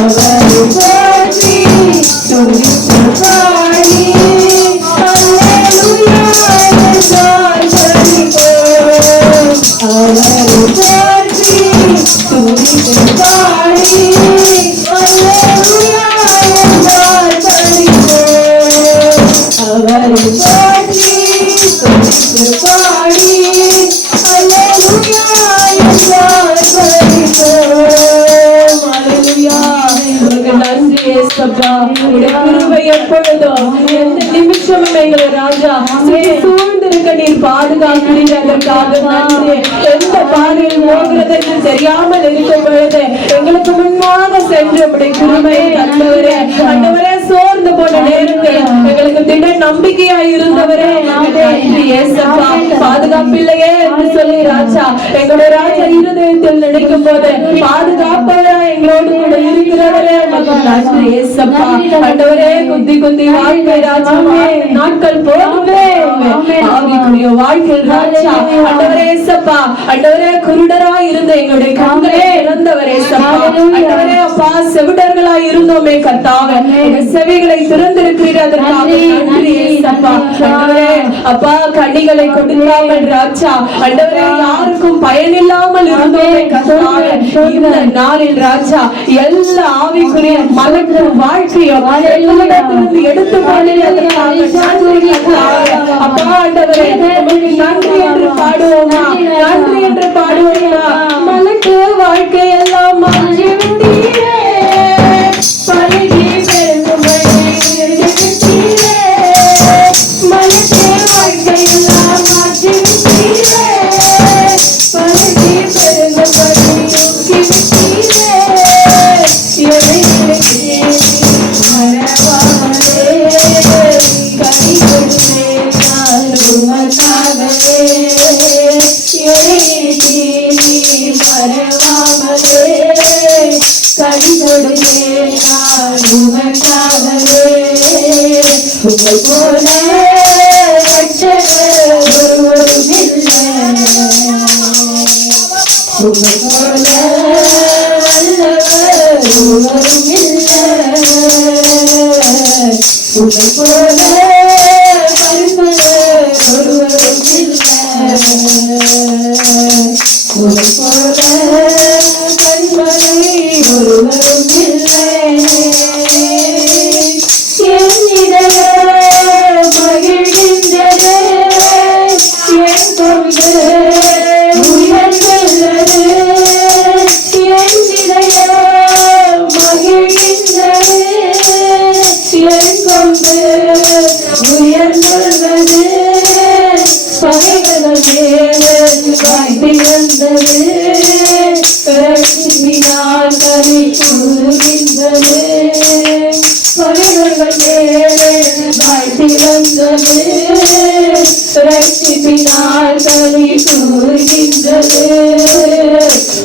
Hallelujah. பாதுகாக்கிறீர். அதற்காக நன்றி. எந்த பாதையில் போகிறது என்று தெரியாமல் இருக்கும் பொழுது எங்களுக்கு முன்பாக சென்று உம்முடைய கிருபையை தந்தவரே, ஆண்டவரே, சோர்ந்து போன நேரத்தில் எங்களுக்கு திட நம்பிக்கையாய் இருந்தவரே, நன்றி ஏசப்பா. பாதுகாப்பில்லையே என்று சொல்லி ராஜா, எங்களுடைய ராஜா இருதயத்தில் நினைக்கும் போது பாதுகாப்பவரா எங்களோடு கூட இருக்கிறவரே, நன்றி ஏசப்பா. ஆண்டவரே, குந்தி குந்தி வாழ்க்கை ராஜாவே, நாட்கள் போகவே ஆவிக்குரிய வாழ்க்கை ராஜா, ஆண்டவரே ஏசப்பா, ஆண்டவரே, குருடராய் இருந்த எங்களுடைய கண்களே இறந்தவரே ஏசப்பா, ஆண்டவரே அப்பா, செவிடர்களாய் இருந்தோமே கர்த்தாவே, செவிகளை திறந்திருக்கிறீர். அதற்காக நன்றி ஏசப்பா. ஆண்டவரே அப்பா, கனிகளை கொடுக்காமல் ராஜா, ஆண்டவரே, யாருக்கும் பயனில்லாமல் இருந்தோமே கர்த்தாவே, இந்த நாளில் ராஜா எல்லா ஆவிக்குரிய மலக்கு வாழ்க்கையும் எடுத்து போனதற்காக நன்றி அப்பா. ஆண்டவரே, நன்றி என்று பாடுவோமா, நன்றி என்று பாடுவோமா. மலக்கு வாழ்க்கை எல்லாம் மாற்றி விட்டீரே, பழகி பெருங்கும்படி விட்டீரே, மலக்கு வாழ்க்கை எல்லாம் மாற்றி விட்டீரே, பழகி பெருங்கும்படி விட்டீரே, உம்மை போல ரட்சகர் ஒருவரும் இல்லை, உம்மை போல வல்லவர் ஒருவரும் இல்லை, உம்மை போல பரிசுத்தர் ஒருவரும் இல்லை, உம்மை போல கண்மலை ஒருவரும் இல்லை.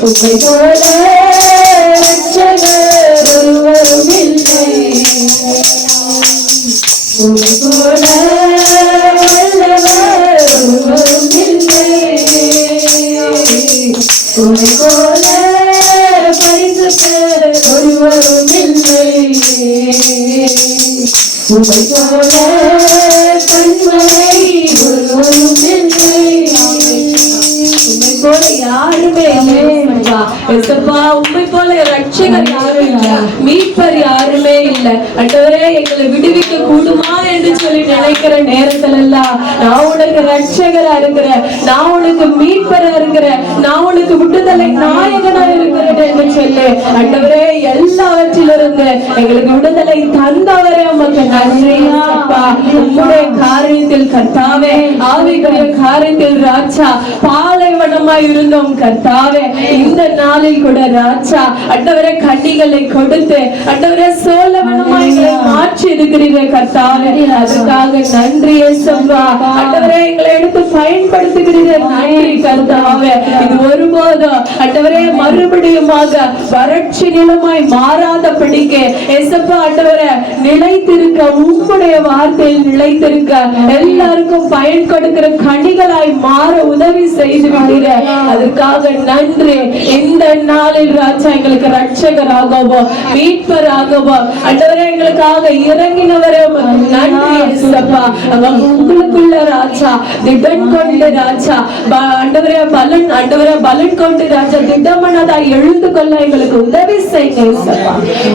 உம்மை போல ரட்சகர் ஒருவரும் இல்லை, உம்மை போல வல்லவர் ஒருவரும் இல்லை, உம்மை போல பரிசுத்தர் ஒருவரும் இல்லை, உம்மை போல கண்மலை ஒருவரும் இல்லை. உம்மை போல யாருமே இல்லை ஏசப்பா, உம்மை போல ரட்சகர் யாரும் இல்ல, மீட்பர் யாருமே இல்ல. ஆண்டவரே, எங்களை விடுவிக்க கூடுமா என்று சொல்லி நினைக்கிற நேரத்துல எல்லாம் நான் உனக்கு ரட்சகரா இருக்கிறேன், நான் உனக்கு மீட்பரா இருக்கிறேன், நான் உனக்கு விடுதலை நாயகனா இருக்கிறேன் என்று சொல்லி ஆண்டவரே எல்லாவற்றிலிருந்து எங்களுக்கு விடுதலை தந்தவரே உமக்கு நன்றி அப்பா. உம்முடைய காரியத்தில் கர்த்தாவே, ஆவிக்குரிய காரியத்தில் ராஜா பாலைவனமாய் இருந்தோம் கர்த்தாவே, இந்த நாளில் கூட ராஜா ஆண்டவரே கனிகளை கொடுத்து ஆண்டவரே சோழவனமாய் மாற்றி இருக்கிறீர்கள் கர்த்தாவே, அதுக்காக நன்றி இயேசுவா. ஆண்டவரே, எங்களை எடுத்து பயன்படுத்துகிறீர்கள், நன்றி கர்த்தாவே. இது ஒருபோதும் ஆண்டவரே மறுபடியுமாக வறட்சி நிலமாய் மாறாதபடிக்கு இயேசுவா ஆண்டவரே நிலைத்திருக்க, உம்முடைய வார்த்தையில் நிலைத்திருக்க, எல்லாருக்கும் பயன் கொடுக்கிற கனிகளாய் மாற உதவி செய்து விடுகிறீர்கள், அதுக்காக நன்றி. இந்த நாளில் ராஜா எங்களுக்கு ரட்சகராகவோ மீட்பராகவோ ஆண்டவரே எங்களுக்காக இறங்கினவரே நன்றி இயேசுப்பா. உங்களுக்குள்ள ராஜா திடன் கொண்டு ராஜா ஆண்டவரே பலன், ஆண்டவரே பலன் கொண்டு ராஜா திடமனதா எழுந்து கொள்ள எங்களுக்கு உதவி செய்யுங்க இயேசுப்பா,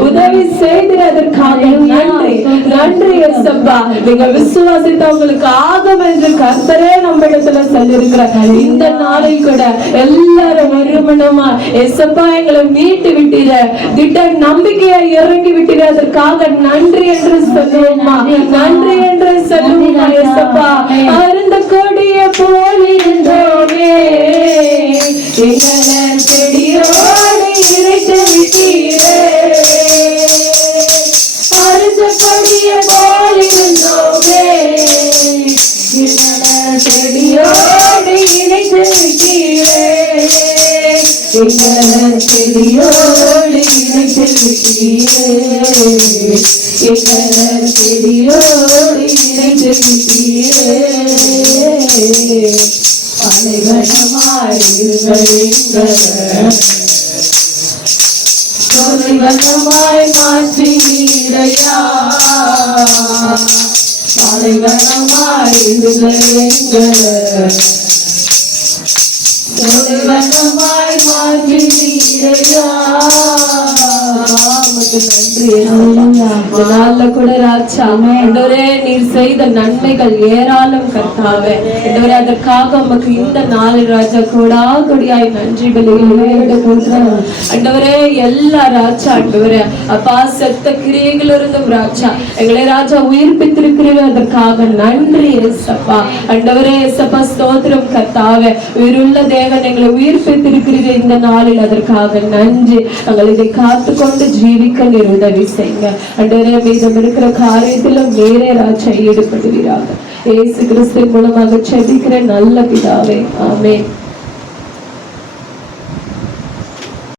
உதவி செய்ததற்காக நன்றி, நன்றி இயேசுப்பா. நீங்க விசுவாசித்தவங்களுக்கு ஆகும் என்று கர்த்தரே நம்ம இடத்துல சொல்லியிருக்கிறார். இந்த நாளில் கூட எல்லாரும் வருமானமா ஏசப்பா எங்களை மீட்டு விட்டீர, திட்ட நம்பிக்கையா இறங்கி விட்டீர, அதற்காக நன்றி என்று சொல்லுவோமா, நன்றி என்று சொல்லுவோமா. ஏசப்பா அருந்த கொடிய போல் இருந்தோமே, எங்களை செடியோடு இறைத்து விட்டீரே, அருந்த கொடிய போல் இருந்தோமே, எங்களை செடியோடு இணைத்து விட்டீரே, எங்களை செடியோடு இணைத்து விட்டீரே, எங்களை செடியோடு இணைத்து விட்டீரே. அலைவனமாய் தொலைவனமாய் மாற்றீரையா, அலைவனமாய் தொலைவனமாய் மாற்றீரையா. நாள்ல கூட ராஜா ஆண்டவரே நீர் செய்த நன்மைகள் ஏராளம் கர்த்தாவே, ஆண்டவரே அதற்காக உமக்கு இந்த நாள் ராஜா கொடாகொடியாய் நன்றிகளை ஆண்டவரே. எல்லா ராஜா ஆண்டவரே அப்பா செத்த கிரியைகள் இருந்தும் ராஜா எங்களை ராஜா உயிர்ப்பித்திருக்கிறீர்கள், அதற்காக நன்றி ஏசப்பா. ஆண்டவரே ஏசப்பா ஸ்தோத்திரம் கர்த்தாவே, உயிருள்ள தேவன் எங்களை உயிர்ப்பித்திருக்கிறீர்கள் இந்த நாளில், அதற்காக நன்றி. நாங்கள் இதை காத்துக்கொண்டு ஜீவிக்க நீர் உதவி செய்யுங்க ஆண்டவரே. மீதம் இருக்கிற காரியத்திலும் வேறே ராஜா ஈடுபடுவீராக. இயேசு கிறிஸ்துவின் மூலமாக ஜெபிக்கிற நல்ல பிதாவே, ஆமென்.